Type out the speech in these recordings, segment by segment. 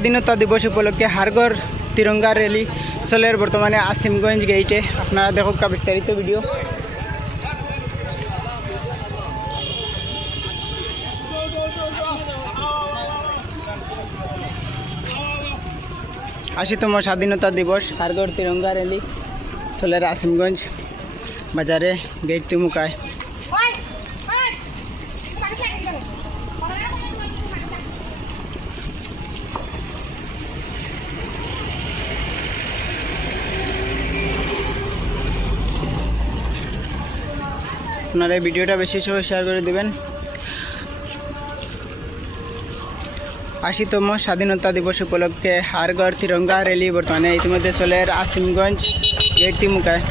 স্বাধীনতা দিবস উপলক্ষে হারগড় তিরঙ্গা র্যালি চলের বর্তমানে আসিমগঞ্জ গেইটে। আপনারা দেখুক বিস্তারিত ভিডিও। আশিতম স্বাধীনতা দিবস হারগড় তিরঙ্গা র্যালি চলের আসিমগঞ্জ বাজারে গেট তিমুকায়। আপনারা এই ভিডিওটা বেশি বেশি শেয়ার করে দেবেন। 80তম স্বাধীনতা দিবস উপলক্ষে হারগড় তিরঙ্গা র্যালি বর্তমানে ইতিমধ্যে চলে আসিমগঞ্জ গেট তিমুকায়।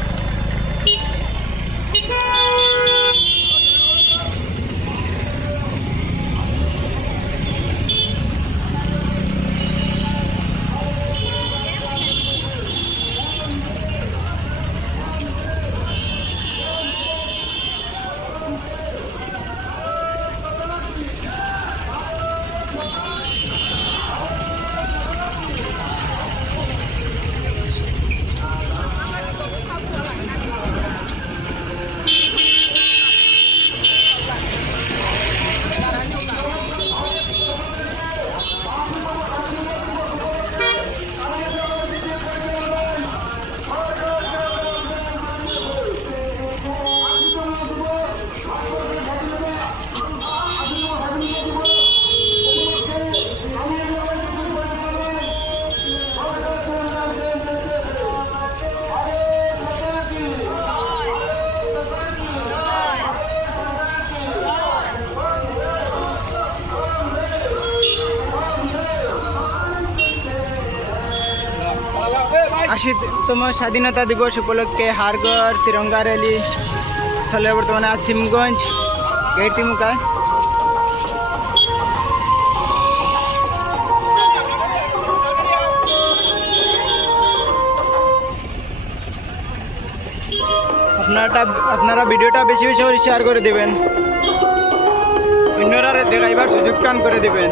আশিতম স্বাধীনতা দিবস উপলক্ষে হারগড় তিরঙ্গা র্যালি চলে বর্তমানে আসিমগঞ্জ গেট তিমুকায়। আপনারা ভিডিওটা বেশি বেশি করে শেয়ার করে দেবেন, অন্যরা দেখাইবার সুযোগ কান করে দেবেন।